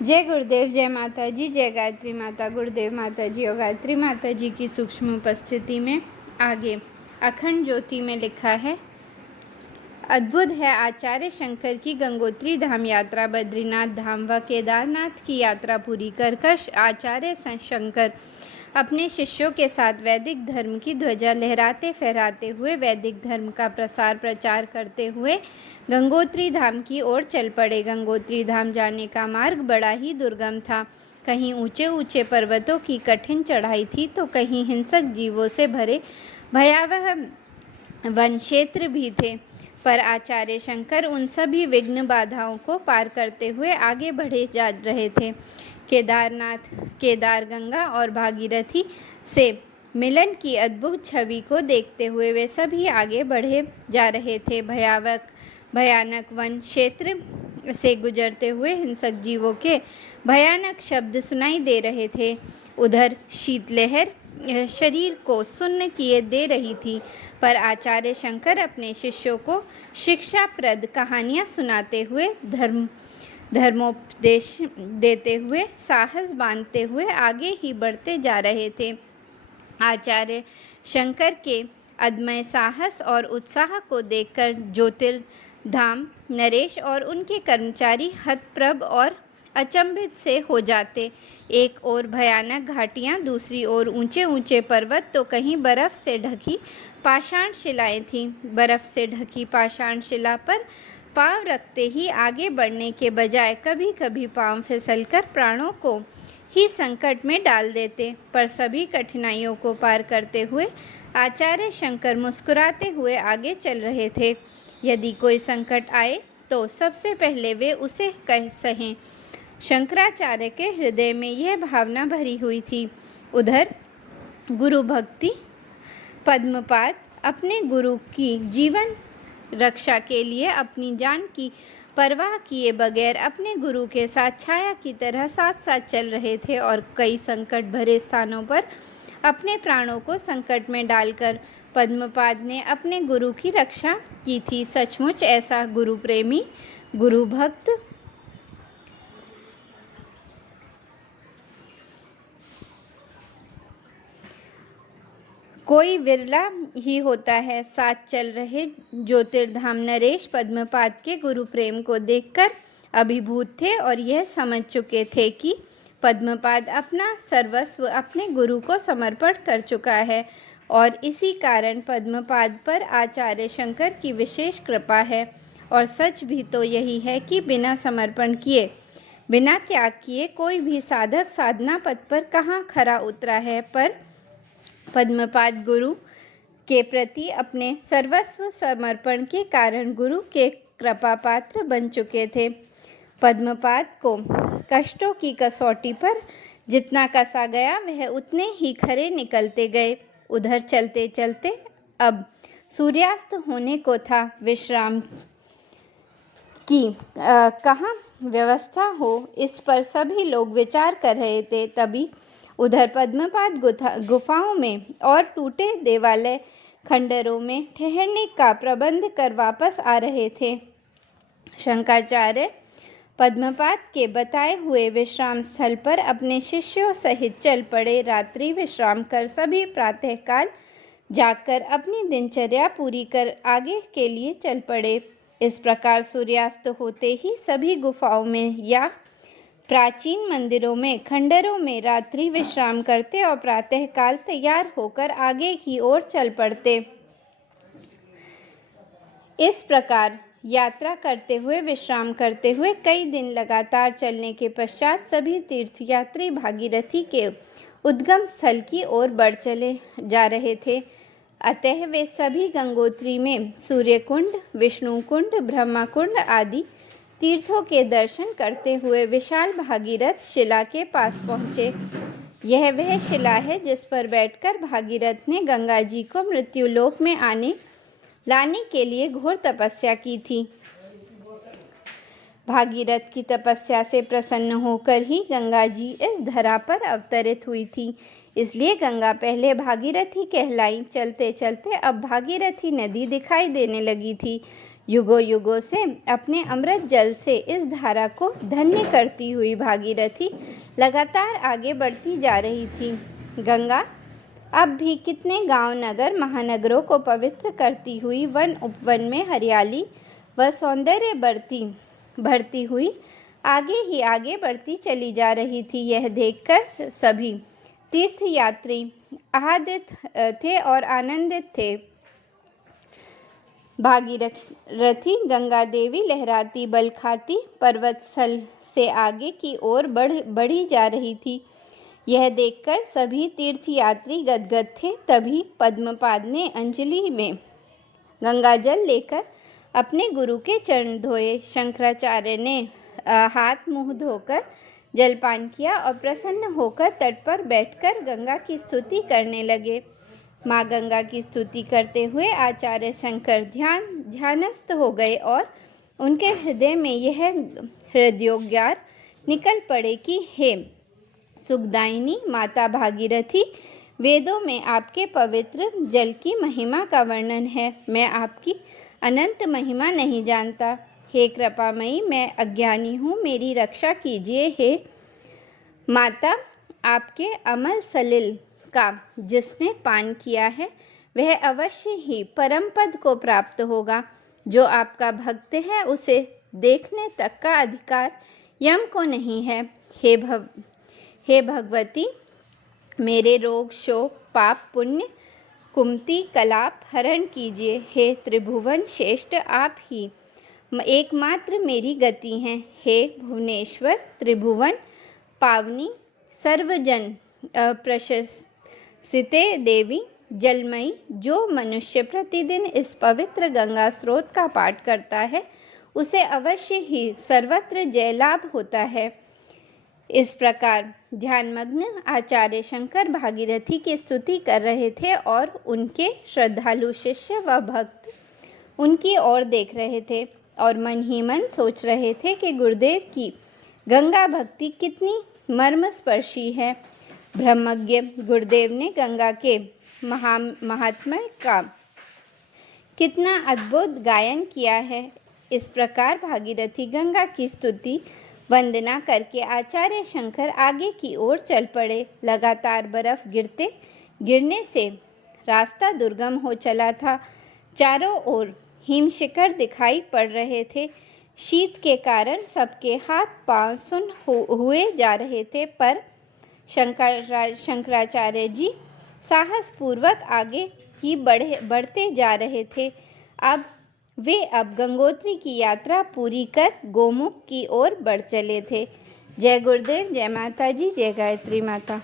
जय गुरुदेव, जय माता जी, जय गायत्री माता, गुरुदेव माता जी और गायत्री माता जी की सूक्ष्म उपस्थिति में आगे अखंड ज्योति में लिखा है। अद्भुत है आचार्य शंकर की गंगोत्री धाम यात्रा। बद्रीनाथ धाम व केदारनाथ की यात्रा पूरी कर आचार्य शंकर अपने शिष्यों के साथ वैदिक धर्म की ध्वजा लहराते फहराते हुए वैदिक धर्म का प्रसार प्रचार करते हुए गंगोत्री धाम की ओर चल पड़े। गंगोत्री धाम जाने का मार्ग बड़ा ही दुर्गम था। कहीं ऊंचे ऊंचे पर्वतों की कठिन चढ़ाई थी तो कहीं हिंसक जीवों से भरे भयावह वन क्षेत्र भी थे, पर आचार्य शंकर उन सभी विघ्न बाधाओं को पार करते हुए आगे बढ़े जा रहे थे। केदारनाथ, केदारगंगा और भागीरथी से मिलन की अद्भुत छवि को देखते हुए वे सभी आगे बढ़े जा रहे थे। भयानक वन क्षेत्र से गुजरते हुए हिंसक जीवों के भयानक शब्द सुनाई दे रहे थे। उधर शीतलहर शरीर को सुन्न किए दे रही थी, पर आचार्य शंकर अपने शिष्यों को शिक्षाप्रद कहानियां सुनाते हुए धर्मोपदेश देते हुए साहस बांधते हुए आगे ही बढ़ते जा रहे थे। आचार्य शंकर के अदम्य साहस और उत्साह को देखकर ज्योतिर्धाम नरेश और उनके कर्मचारी हतप्रभ और अचंभित से हो जाते। एक ओर भयानक घाटियां, दूसरी ओर ऊंचे ऊंचे पर्वत, तो कहीं बर्फ से ढकी पाषाण शिलाएं थीं। बर्फ से ढकी पाषाण शिला पर पांव रखते ही आगे बढ़ने के बजाय कभी कभी पांव फिसलकर प्राणों को ही संकट में डाल देते। पर सभी कठिनाइयों को पार करते हुए आचार्य शंकर मुस्कुराते हुए आगे चल रहे थे। यदि कोई संकट आए तो सबसे पहले वे उसे कह सहें। शंकराचार्य के हृदय में यह भावना भरी हुई थी। उधर गुरु भक्ति पद्मपाद अपने गुरु की जीवन रक्षा के लिए अपनी जान की परवाह किए बगैर अपने गुरु के साथ छाया की तरह साथ साथ चल रहे थे और कई संकट भरे स्थानों पर अपने प्राणों को संकट में डालकर पद्मपाद ने अपने गुरु की रक्षा की थी। सचमुच ऐसा गुरु प्रेमी, गुरु भक्त कोई विरला ही होता है। साथ चल रहे ज्योतिर्धाम नरेश पद्मपाद के गुरु प्रेम को देखकर अभिभूत थे और यह समझ चुके थे कि पद्मपाद अपना सर्वस्व अपने गुरु को समर्पण कर चुका है और इसी कारण पद्मपाद पर आचार्य शंकर की विशेष कृपा है। और सच भी तो यही है कि बिना समर्पण किए, बिना त्याग किए कोई भी साधक साधना पथ पर कहाँ खरा उतरा है। पर पद्मपाद गुरु के प्रति अपने सर्वस्व समर्पण के कारण गुरु के कृपा पात्र बन चुके थे। पद्मपाद को कष्टों की कसौटी पर जितना कसा गया वह उतने ही खरे निकलते गए। उधर चलते चलते अब सूर्यास्त होने को था। विश्राम की कहाँ व्यवस्था हो, इस पर सभी लोग विचार कर रहे थे। तभी उधर पद्मपाद गुफाओं में और टूटे देवालय खंडरों में ठहरने का प्रबंध कर वापस आ रहे थे। शंकराचार्य पद्मपाद के बताए हुए विश्राम स्थल पर अपने शिष्यों सहित चल पड़े। रात्रि विश्राम कर सभी प्रातःकाल जागकर अपनी दिनचर्या पूरी कर आगे के लिए चल पड़े। इस प्रकार सूर्यास्त होते ही सभी गुफाओं में या प्राचीन मंदिरों में, खंडरों में रात्रि विश्राम करते और प्रातःकाल तैयार होकर आगे की ओर चल पड़ते। इस प्रकार यात्रा करते हुए, विश्राम करते हुए कई दिन लगातार चलने के पश्चात सभी तीर्थयात्री भागीरथी के उद्गम स्थल की ओर बढ़ चले जा रहे थे। अतः वे सभी गंगोत्री में सूर्य कुंड, विष्णु कुंड, ब्रह्मा कुंड आदि तीर्थों के दर्शन करते हुए विशाल भागीरथ शिला के पास पहुँचे। यह वह शिला है जिस पर बैठकर भागीरथ ने गंगा जी को मृत्युलोक में लाने के लिए घोर तपस्या की थी। भागीरथ की तपस्या से प्रसन्न होकर ही गंगा जी इस धरा पर अवतरित हुई थी। इसलिए गंगा पहले भागीरथी कहलाई। चलते चलते अब भागीरथी नदी दिखाई देने लगी थी। युगों युगों से अपने अमृत जल से इस धारा को धन्य करती हुई भागीरथी लगातार आगे बढ़ती जा रही थी। गंगा अब भी कितने गांव, नगर, महानगरों को पवित्र करती हुई वन उपवन में हरियाली व सौंदर्य बढ़ती हुई आगे ही आगे बढ़ती चली जा रही थी। यह देखकर सभी तीर्थयात्री आह्लादित थे और आनंदित थे। भागीरथी गंगा देवी लहराती बल खाती पर्वतस्थल से आगे की ओर बढ़ी जा रही थी। यह देखकर सभी तीर्थयात्री गदगद थे। तभी पद्मपाद ने अंजलि में गंगा जल लेकर अपने गुरु के चरण धोए। शंकराचार्य ने हाथ मुंह धोकर जलपान किया और प्रसन्न होकर तट पर बैठकर गंगा की स्तुति करने लगे। माँ गंगा की स्तुति करते हुए आचार्य शंकर ध्यानस्थ हो गए और उनके हृदय में यह हृदयोद्गार निकल पड़े कि हे सुखदायिनी माता भागीरथी, वेदों में आपके पवित्र जल की महिमा का वर्णन है। मैं आपकी अनंत महिमा नहीं जानता। हे कृपामयी, मैं अज्ञानी हूँ, मेरी रक्षा कीजिए। हे माता, आपके अमल सलिल का जिसने पान किया है वह अवश्य ही परम पद को प्राप्त होगा। जो आपका भक्त है उसे देखने तक का अधिकार यम को नहीं है। हे भगवती, मेरे रोग, शोक, पाप, पुण्य, कुमति, कलाप हरण कीजिए। हे त्रिभुवन श्रेष्ठ, आप ही एकमात्र मेरी गति हैं। हे भुवनेश्वर, त्रिभुवन पावनी, सर्वजन प्रशंसिते देवी, जलमयी, जो मनुष्य प्रतिदिन इस पवित्र गंगा स्रोत का पाठ करता है उसे अवश्य ही सर्वत्र जय लाभ होता है। इस प्रकार ध्यानमग्न आचार्य शंकर भागीरथी की स्तुति कर रहे थे और उनके श्रद्धालु शिष्य व भक्त उनकी ओर देख रहे थे और मन ही मन सोच रहे थे कि गुरुदेव की गंगा भक्ति कितनी मर्मस्पर्शी है। ब्रह्मज्ञ गुरुदेव ने गंगा के महात्म्य का कितना अद्भुत गायन किया है। इस प्रकार भागीरथी गंगा की स्तुति वंदना करके आचार्य शंकर आगे की ओर चल पड़े। लगातार बर्फ गिरने से रास्ता दुर्गम हो चला था। चारों ओर हिमशिखर दिखाई पड़ रहे थे। शीत के कारण सबके हाथ पांव सुन्न हुए जा रहे थे, पर शंकराचार्य जी साहसपूर्वक आगे ही बढ़ते जा रहे थे। वे अब गंगोत्री की यात्रा पूरी कर गोमुख की ओर बढ़ चले थे। जय गुरुदेव, जय माता जी, जय गायत्री माता।